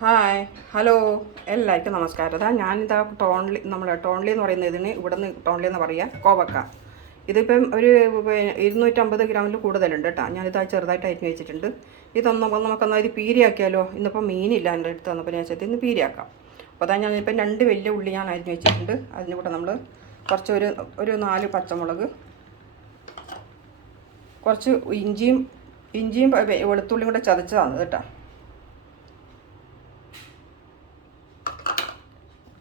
Hi hello എല്ലാവർക്കും നമസ്കാരം. അതാ ഞാനിതാ ടോൺലി എന്ന് പറയുന്ന ഇതിന് ഇവിടെ നിന്ന് ടോൺലി എന്ന് പറയുക കോവക്ക. ഇതിപ്പം ഒരു 250 ഗ്രാമിൽ കൂടുതലുണ്ട് കേട്ടോ. ഞാനിതാ ചെറുതായിട്ട് അരിഞ്ഞ് വെച്ചിട്ടുണ്ട്. നമുക്കൊന്നാൽ ഇത് പീരിയാക്കിയാലോ. ഇന്നിപ്പം മീനില്ല എൻ്റെ അടുത്ത് വന്നപ്പോൾ ഞാൻ വെച്ചാൽ ഇന്ന് പീരിയാക്കാം. അപ്പോൾ അതാ ഞാനിപ്പം 2 വലിയ ഉള്ളി ഞാൻ അരിഞ്ഞ് വെച്ചിട്ടുണ്ട്. അതിന് കൂടെ നമ്മൾ കുറച്ച് ഒരു 4 പച്ചമുളക്, കുറച്ച് ഇഞ്ചിയും വെളുത്തുള്ളിയും കൂടെ ചതച്ചതാണ് കേട്ടോ.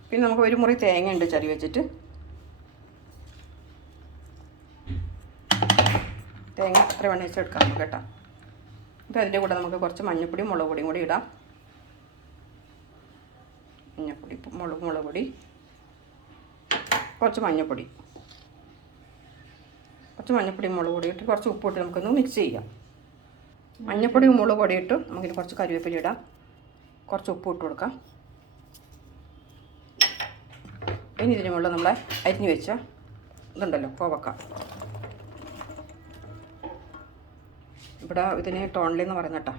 പിന്നെ നമുക്ക് ഒരു മുറി തേങ്ങ ഉണ്ട് ചരി വെച്ചിട്ട്. തേങ്ങ അത്ര വേണം വെച്ചെടുക്കാം നമുക്ക് കേട്ടോ. അപ്പോൾ അതിൻ്റെ കൂടെ നമുക്ക് കുറച്ച് മഞ്ഞൾപ്പൊടിയും മുളക് പൊടിയും കൂടി ഇടാം. മുളക് പൊടി, കുറച്ച് മഞ്ഞൾപ്പൊടി, മുളക് പൊടി ഇട്ട് കുറച്ച് ഉപ്പിട്ട് നമുക്കൊന്ന് മിക്സ് ചെയ്യാം. മഞ്ഞൾപ്പൊടിയും മുളക് പൊടി ഇട്ട് നമുക്കിന് കുറച്ച് കറിവേപ്പില ഇടാം. കുറച്ച് ഉപ്പ് ഇട്ട് കൊടുക്കാം. ഇനി ഇതിന് മുകളിൽ നമ്മളെ അരിഞ്ഞ് വെച്ച ഇതുണ്ടല്ലോ കോവക്ക. ഇവിടെ ഇതിന് ടോൺലി എന്ന് പറയുന്ന കേട്ടോ.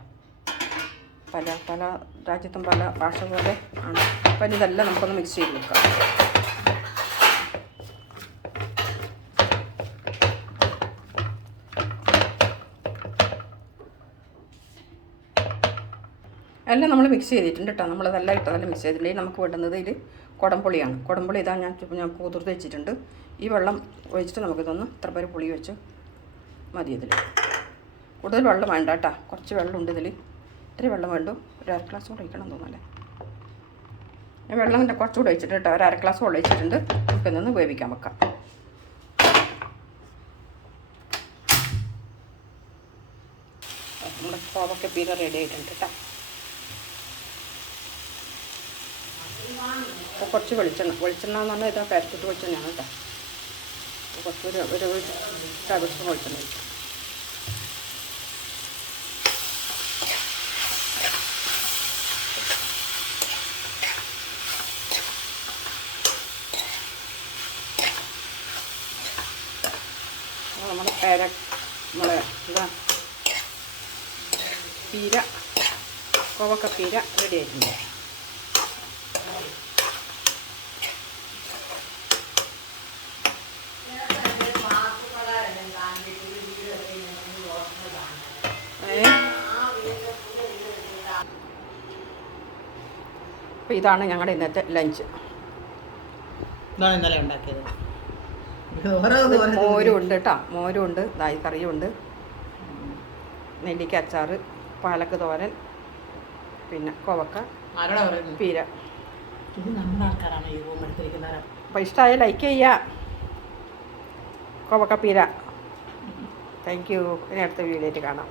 പല രാജ്യത്തും പല ഭാഷ പോലെ ആണ്. അപ്പം ഇതെല്ലാം നമുക്കൊന്ന് മിക്സ് ചെയ്ത് വെക്കാം. എല്ലാം നമ്മൾ മിക്സ് ചെയ്തിട്ടുണ്ട് കേട്ടോ. നമ്മളതെല്ലാം ഇട്ടതെല്ലാം മിക്സ് ചെയ്തിട്ടുണ്ടെങ്കിൽ നമുക്ക് വേണ്ടുന്നത് ഇതിൽ കുടംപുളിയാണ്. കുടംപുളി ഇതാ ഞാൻ കുതിർത്ത് വെച്ചിട്ടുണ്ട്. ഈ വെള്ളം ഒഴിച്ചിട്ട് നമുക്കിതൊന്ന് ഇത്ര പേര് പുളി വെച്ച് മതി. ഇതിൽ കൂടുതൽ വെള്ളം വേണ്ട കേട്ടോ. കുറച്ച് വെള്ളമുണ്ട് ഇതിൽ. ഇത്തിരി വെള്ളം വേണ്ടു. ഒരു 1/2 ഗ്ലാസ് കൂടെ ഒഴിക്കണം തോന്നല്ലേ. ഞാൻ വെള്ളം കുറച്ചുകൂടെ ഒഴിച്ചിട്ട് കേട്ടോ. ഒരു 1/2 ഗ്ലാസ് വെള്ളം ഒഴിച്ചിട്ടുണ്ട്. നമുക്കിതൊന്ന് വേവിക്കാൻ വെക്കാം. നമ്മുടെ കോവക്ക പീര റെഡി ആയിട്ടുണ്ട് കേട്ടോ. അപ്പോൾ കുറച്ച് വെളിച്ചെണ്ണ എന്ന് പറഞ്ഞാൽ ഇതാ പാരറ്റിട്ട് വെളിച്ചെണ്ണയാണ് കേട്ടോ. കുറച്ച് ഒരു ടേബിൾ സ്പൂൺ വെളിച്ചെണ്ണ ഒഴിച്ചു. നമ്മുടെ ഇതാ പീര, കോവക്ക പീര റെഡി ആയിട്ടുണ്ട്. അപ്പോൾ ഇതാണ് ഞങ്ങളുടെ ഇന്നത്തെ ലഞ്ച്. ഇന്നലെ ഉണ്ടാക്കിയത്. മോരും ഉണ്ട് കേട്ടോ. മോരും ഉണ്ട്, ദായി കറിയും ഉണ്ട്, നെല്ലിക്ക അച്ചാർ, പാലക്ക് തോരൻ, പിന്നെ കോവക്ക പീര. അപ്പോൾ ഇഷ്ടമായ ലൈക്ക് ചെയ്യുക. കോവക്ക പീര. Thank you. ഇനി അടുത്ത വീഡിയോയിൽ കാണാം.